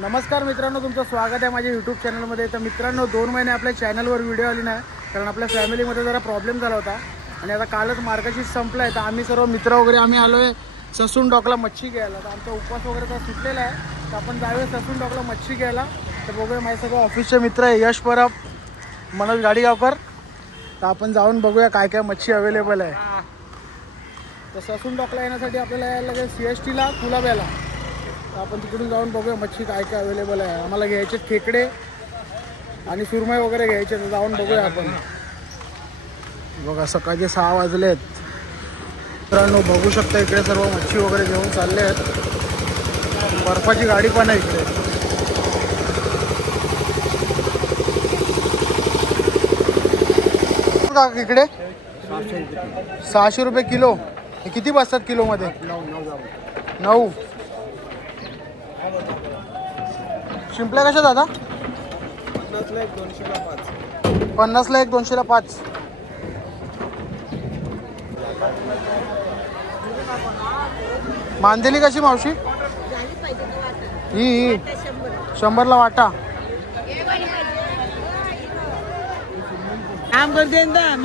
नमस्कार मित्रांनो, तुमचं स्वागत आहे माझ्या यूट्यूब चॅनलमध्ये. तर मित्रांनो, 2 महिने आपल्या चॅनलवर व्हिडिओ आली नाही, कारण आपल्या फॅमिलीमध्ये जरा प्रॉब्लेम झाला होता. आणि आता कालच मार्गशीर्ष संपला आहे, तर आम्ही सर्व मित्र वगैरे आम्ही आलो आहे ससून डॉकला मच्छी घ्यायला. तर आमचा उपवास वगैरे तर सुटलेला आहे, तर आपण जाऊया ससून डॉकला मच्छी घ्यायला. तर बघूया, माझे सगळे ऑफिसचे मित्र आहे, यश परब, मनोज गाडीगावकर. तर आपण जाऊन बघूया काय काय मच्छी अवेलेबल आहे. तर ससून डॉकला येण्यासाठी आपल्याला यायला लागेल CSTला कुलाब्याला. तर आपण तिकडून जाऊन बघूया मच्छी काय काय अवेलेबल आहे. आम्हाला घ्यायचे खेकडे आणि सुरमई वगैरे घ्यायचे, तर जाऊन बघूया आपण. बघा, सकाळचे 6 वाजले आहेत मित्रांनो. बघू शकता इकडे सर्व मच्छी वगैरे घेऊन चालले आहेत. बर्फाची गाडी पण आहे इकडे. इकडे 600 रुपये किलो. हे किती बसतात किलोमध्ये? 9. शिंपल्या कशा दादा? 50ला 1, 200ला 5. मांदेली कशी मावशी? ही 100ला वाटा. काम करते ना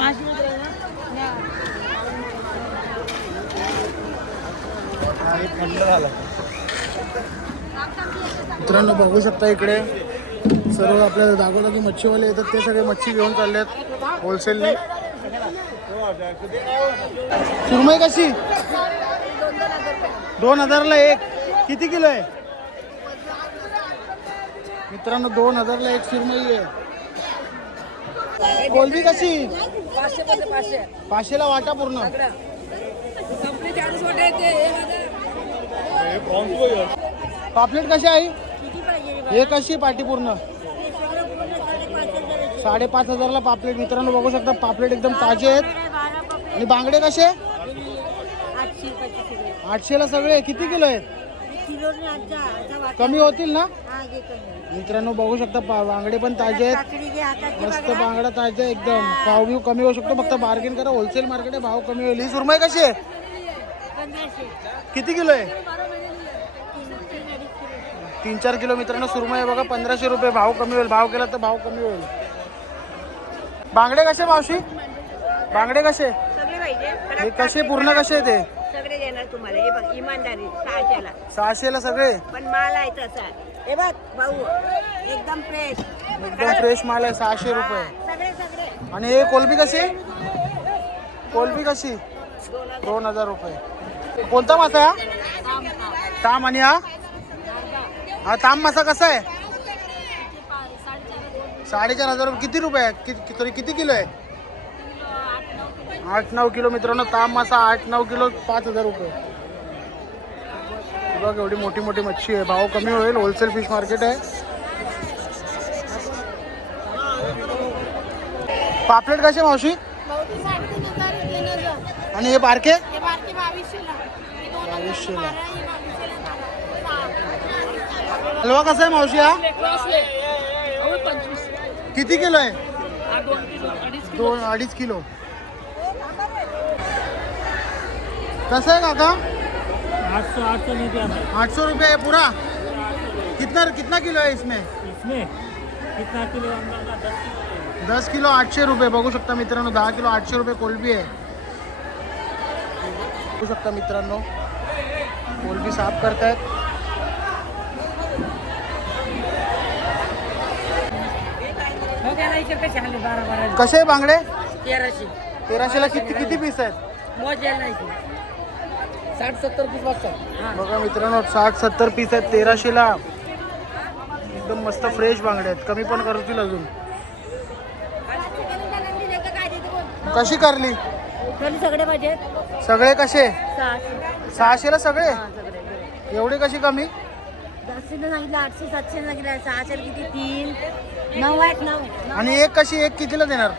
मित्रांनो, बघू शकता इकडे सर्व आपल्या जागोजागी मच्छीवाले येतात, ते सगळे मच्छी घेऊन चालले आहेत होलसेलने. सुरमई कशी? 2000ला 1. किती किलो आहे मित्रांनो? 2000ला 1 सुरमई आहे. कोलबी कशी? 500ला वाटा पूर्ण. पापलेट कशी आहे? हे कशी पाटी पूर्ण? 5,500ला पापलेट. मित्रांनो, बघू शकता पापलेट एकदम ताजे आहेत. आणि बांगडे कसे? 800ला सगळे. किती किलो आहेत? कमी होतील ना मित्रांनो? बघू शकता बांगडे पण ताजे आहेत, मस्त बांगडा ताजे एकदम. भाव बिव कमी होऊ शकतो, फक्त बार्गेन करा. होलसेल मार्केट आहे, भाव कमी होईल. ही सुरमई कशी आहे? किती किलो आहे? 3-4 किलो. मित्रांनो, सुरमई आहे बघा, 1500 रुपये. भाव कमी होईल, भाव केला तर भाव कमी होईल. बांगडे कसे मावशी? बांगडे कसे? हे कसे पूर्ण कसे ते? सगळे देणार तुम्हाला. हे बघ, इमानदारी 600ला. 600ला सगळे. पण माल आहे तसा. हे बघ भाऊ, एकदम फ्रेश. एकदम फ्रेश माल आहे. 600 रुपये. सगळे सगळे. आणि हे कोलबी कशी? कोलबी कशी? 2000 रुपये. कोणता मासा आहे हा? ताम. आणि हा ताम मासा कसा आहे? 4,500 रुपये. किती रुपये आहे? किती किलो आहे? 8-9 किलो. मित्रांनो, ताम मासा 8-9 किलो 5,000 रुपये. बघ, एवढी मोठी मोठी मच्छी आहे, भाव कमी होईल. होलसेल फिश मार्केट आहे. पापलेट कसे मावशी? आणि हे बारके? 2200ला. हलवा कसा आहे मावशी हा? किती किलो आहे? 2-2.5 किलो. कसं आहे काका? 800 रुपये है पूरा. कितना किलो है इसमें? कितना किलो? 10 किलो 800 रुपये. बघू शकता मित्रांनो, 10 किलो 800 रुपये कोलबी आहे. बघू शकता मित्रांनो, कोलबी साफ करतायत. कसे आहे बांगडे? 1300ला. किती पीस आहेत? 60-70 पीस वाजतात. बघा मित्रांनो, 60-70 पीस आहेत 1300ला. एकदम मस्त फ्रेश बांगडे आहेत, कमी पण करतील अजून. कशी करली? सगळे पाहिजे. सगळे कसे? 600ला सगळे. 600. एवढे कशी कमी? 10 सांगितलं, 800-700 सांगितलं. 600 किती? 3, 9 आहेत. 9. आणि एक कशी? एक कितीला देणार?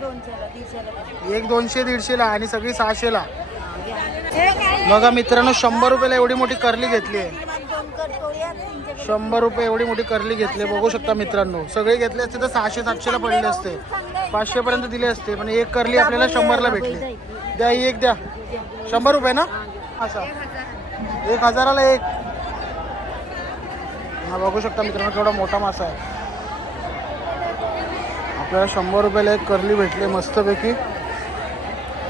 200ला, 300ला. एक 200-150ला आणि सगळी 600ला. बघा मित्रांनो, 100 रुपयाला एवढी मोठी करली घेतली आहे. 100 रुपये एवढी मोठी करली घेतली. बघू शकता मित्रांनो, सगळे घेतले असते तर 600-700ला पडले असते, 500 पर्यंत दिले असते. पण एक करली आपल्याला 100ला भेटली. द्या, ही एक द्या. 100 रुपये ना? असा 1000ला एक. हा बघू शकता मित्रांनो केवढा मोठा मासा आहे. आपल्याला 100 रुपयाला एक करली भेटली मस्तपैकी.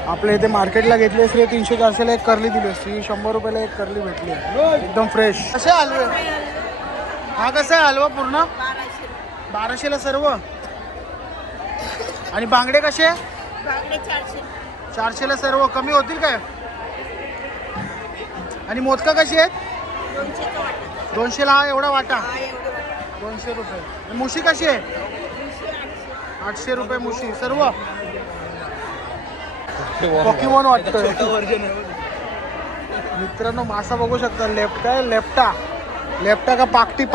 आपल्या इथे मार्केटला घेतली असली 300-400ला एक करली दिली असती. 100 रुपयाला एक करली भेटली एकदम फ्रेश. कसे हलवे हा कसा आहे हलवा पूर्ण 1200ला सर्व. आणि बांगडे कसे 400ला सर्व. कमी होतील काय. आणि मोदका कशी आहेत 200ला हा एवढा वाटा 200 रुपये. आणि मुशी कशी आहे 800 रुपये मुशी सर्व. पॉकीमॉन वाटतोय मित्रांनो. मासा बघू शकता लेफ्टा का पाकटी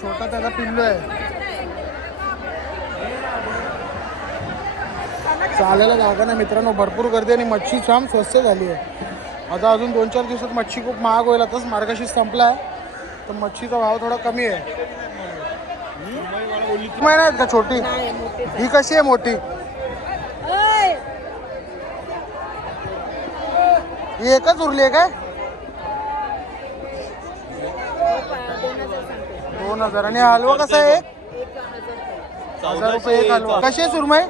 छोटा त्याचा पिल्लू आहे. चालायला जागा ना मित्रांनो. भरपूर गर्दी आणि मच्छी छान स्वस्त झाली आहे. आता अजून 2-4 दिवसात मच्छी खूप महाग होईल. आताच मार्गशीर्ष संपला आहे तर मच्छीचा भाव थोडा कमी आहे. महिना आहेत का छोटी. ही कशी आहे मोठी. ही एकच उरली आहे काय 2000. आणि हलवा कसा आहे 1000 रुपये एक हलवा. कशी आहे सुरमई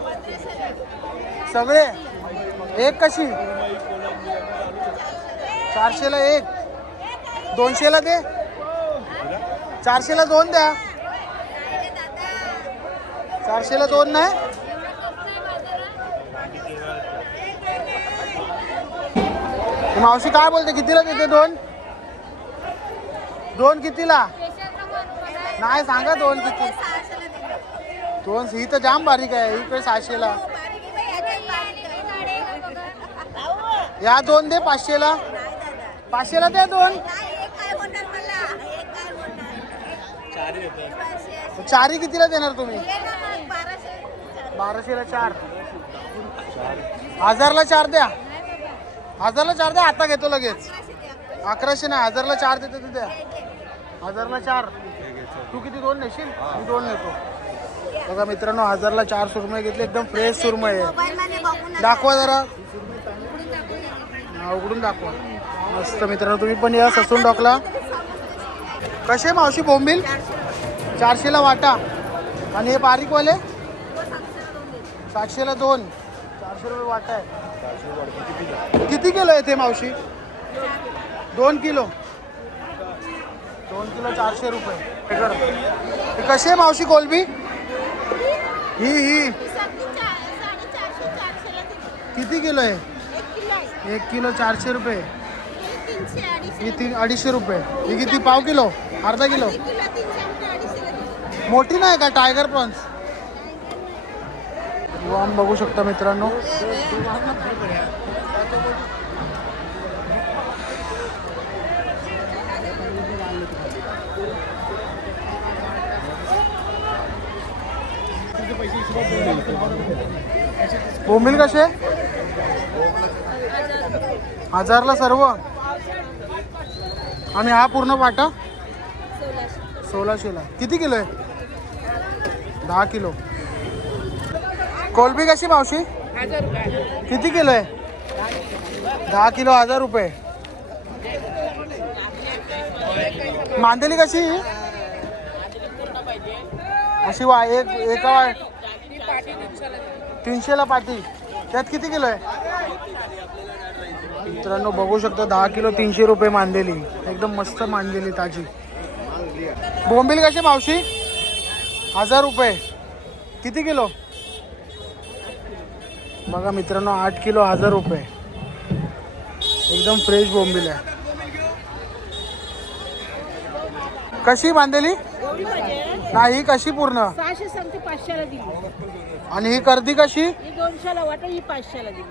सगळे एक कशी 400ला एक 200ला दे 400ला 2 द्या 400ला 2 नाही. मावशी काय बोलते कितीला देते 2 कितीला नाही सांगा 2 किती 2. ही तर जाम बारीक आहे. ही काही 600ला. या 2 दे 500ला 500ला द्या 2. 4 कितीला देणार तुम्ही 1200ला 4. 1000ला 4 द्या 1000ला 4 द्या. आता घेतो लगेच 1100 नाही 1000ला 4 देते ते द्या 1000ला 4. तू किती 2 नेशील मी 2 नेतो. बघा मित्रांनो 1000ला 4 सुरमई घेतली. एकदम फ्रेश सुरमई आहे. दाखवा जरा उघडून दाखवा. मस्त मित्रांनो तुम्ही पण या ससून टाकला. कसे मावशी बोंबील 400ला वाटा. आणि हे बारीकवाले 700ला 2. 400 रुपये वाटा आहे. किती किलो आहे ते मावशी 2 किलो 400 रुपये. कशी आहे मावशी कोलबी ही किती किलो आहे 1 किलो 400 रुपये. ही 250 रुपये. ही किती पाव किलो अर्धा किलो. मोठी नाही का टायगर प्रॉन्स. वाम बघू शकता मित्रांनो. बोंबील कसे 1000ला सर्व. आणि हा पूर्ण वाटा 1600ला. किती किलो आहे 10 किलो. कोलबी कशी मावशी किती किलो आहे 10 किलो 1000 रुपये. मांदेली कशी अशी एका 300ला पाटी. त्यात किती किलो आहे मित्रांनो बघू शकता 10 किलो 300 रुपये मांदेली. एकदम मस्त मांदेली ताजी. बोंबील कशी मावशी 1000 रुपये. किती किलो बघा मित्रांनो 8 किलो 1000 रुपये. एकदम फ्रेश बोंबील आहे. कशी बांधली नाही कशी पूर्ण 600 सांगते 500ला दिली. आणि ही कर्दी कशी ही 200ला वाटा ही 500ला दिली.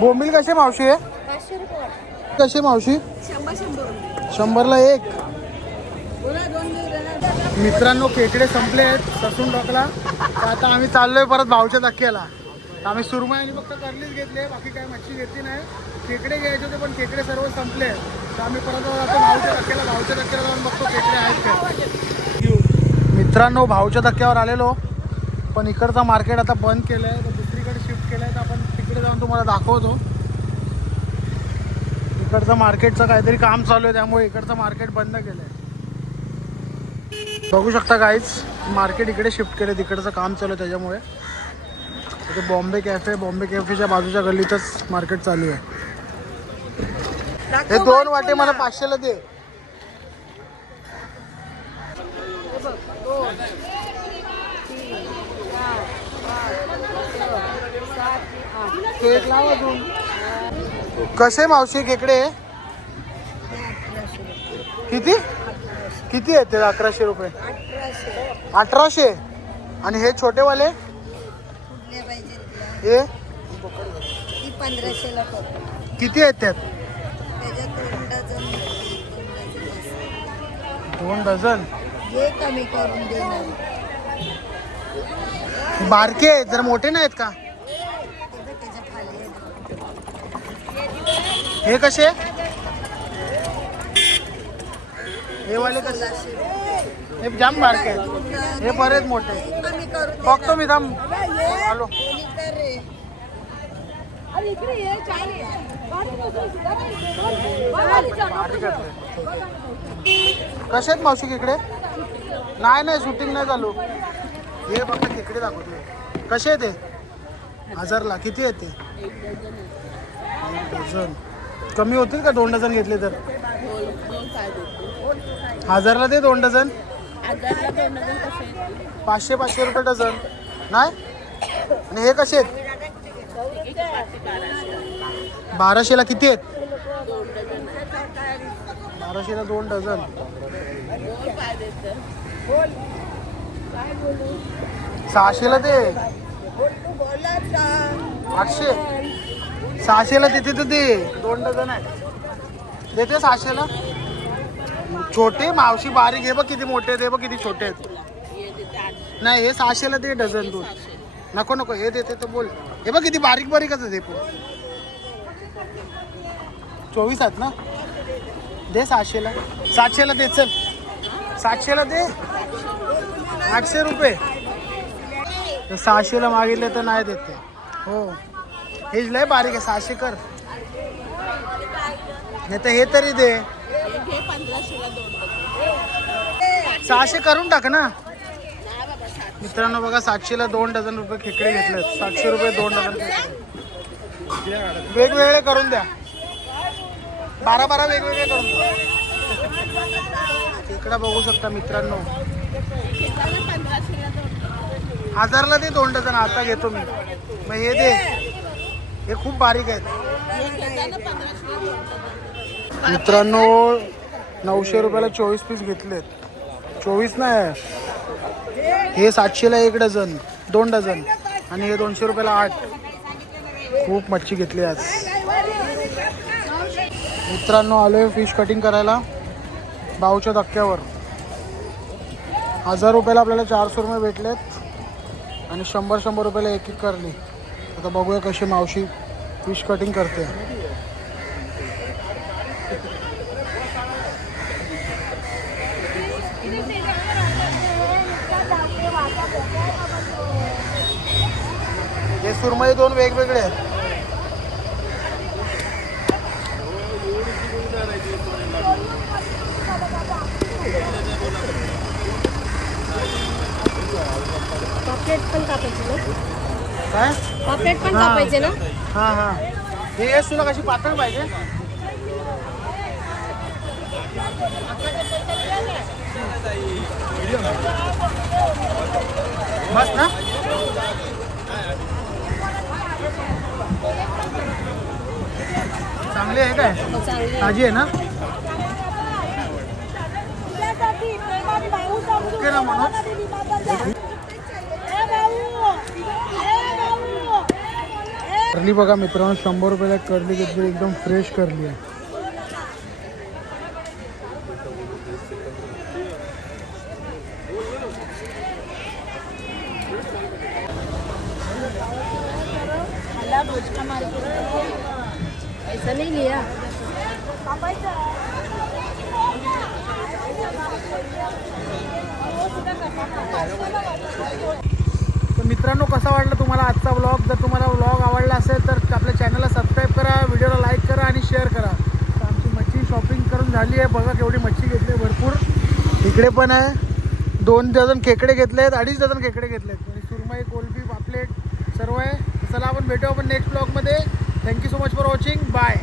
बोंबील कसे मावशी आहे 500 रुपये वाटा. कसे मावशी 100ला एक. मित्रांनो खेकडे संपले आहेत ससून टाकला. तर आता आम्ही चाललोय परत भाऊच्या धक्क्याला. आम्ही सुरमई आणि फक्त करलीच घेतले बाकी काही मच्छी घेतली नाही. खेकडे घ्यायचे होते पण खेकडे सर्व संपले. तर आम्ही परत आता भाऊच्या धक्क्याला जाऊन बघतो खेकडे आहेत का. मित्रांनो भाऊच्या धक्क्यावर आलेलो पण इकडचा मार्केट आता बंद केलं आहे तर दुसरीकडे शिफ्ट केलं आहे. तर आपण तिकडे जाऊन तुम्हाला दाखवतो. इकडचं मार्केटचं काहीतरी काम चालू आहे त्यामुळे इकडचं मार्केट बंद केलं आहे. बघू शकता गाईज मार्केट इकडे शिफ्ट केलं, तिकडचं काम चालू आहे त्याच्यामुळे. इथे बॉम्बे कॅफेच्या बाजूच्या गल्लीतच मार्केट चालू आहे. हे 2 वाटे मला 500ला दे. केक लाव अजून. कसे मावशी खेकडे? किती किती आहेत ते? 1100 रुपये. 1800. आणि हे छोटेवाले हे 1500ला किती आहेत त्यात? त्याच्यात 2 डझन. हे कमी करून देणार. बारके आहेत जर मोठे नाहीत का? त्याच्या खाली हे कसे? हे वाले कसे? हे जाम बारके आहेत. हे बरेच मोठे. कमी करून बघतो मी थांब. आलो. कसे आहेत मावशी खेकडे? नाही शूटिंग नाही चालू. हे फक्त खेकडे दाखवतो. कसे आहेत ते? 1000ला. किती आहेत ते? 1 डझन. कमी होतील का 2 डझन घेतले तर? 1000ला दे 2 डझन. 500 रुपये डझन. नाही. आणि हे कसे आहेत? 1200ला किती आहेत? 1200ला 2 डझन. 600ला दे. 800. 600ला देते तर दे. 2 डझन आहे. देते 600ला. छोटे मावशी बारीक. हे बघ किती मोठे आहेत. हे बघ किती छोटे आहेत. नाही हे 600ला दे डझन. 2 नको हे देते तर बोल. हे बघ किती बारीक बारीकच आहे. 24 आहेत ना? दे 600ला. 700ला दे. चल 700ला दे. 800 रुपये. 600ला मागितले तर नाही देते. हो हे लय बारीक आहे. 600 कर. नाही तर हे तरी दे. 600 करून टाक ना. मित्रांनो बघा 700ला 2 डझन रुपये खेकडे घेतले. 700 रुपये 2 डझन खेकडे. वेगवेगळे करून द्या. 12 वेगवेगळे करून द्या. खेकडा बघू शकता मित्रांनो. 1000ला दे 2 डझन. आता घेतो मी. मग हे दे. हे खूप बारीक आहेत मित्रांनो. 900 रुपयाला 24 पीस घेतलेत. 24 नाही. हे 700ला 1 डझन 2 डझन. आणि हे 200 रुपयाला 8. खूप मच्छी घेतली आज मित्रांनो. आलोय फिश कटिंग करायला भाऊच्या धक्क्यावर. 1000 रुपयाला आपल्याला 400 रुपये भेटलेत. आणि 100 रुपयाला एक करली. आता बघूया कशी मावशी फिश कटिंग करते. हे सुरमई 2 वेगवेगळे आहेत. पापलेट पण कापायचे ना? काय? पापलेट पण कापायचे ना? हां हे तुला कशी पातळ पाहिजे? बस ना. चांगली आहे काय? ताजी आहे ना? ओके ना म्हणून. करली बघा मित्रांनो. 100 रुपयाला करली घेतली. एकदम फ्रेश करली आहे. ऐसा नहीं लिया. तर मित्रांनो कसा वाटला तुम्हाला आजचा व्लॉग? जर तुम्हाला व्लॉग आवडला असेल तर आपल्या चॅनलला सबस्क्राईब करा, व्हिडिओला लाईक करा आणि शेअर करा. शॉपिंग करून झाली आहे. बघा केवढी मच्छी घेतली आहे भरपूर. इकडे पण आहे 2 डझन खेकडे घेतले आहेत, 2.5 डझन खेकडे घेतले आहेत आणि सुरमई, कोलबी, पापलेट सर्व आहे. चला आपण भेटू आपण नेक्स्ट ब्लॉगमध्ये. Thank you so much for watching. Bye.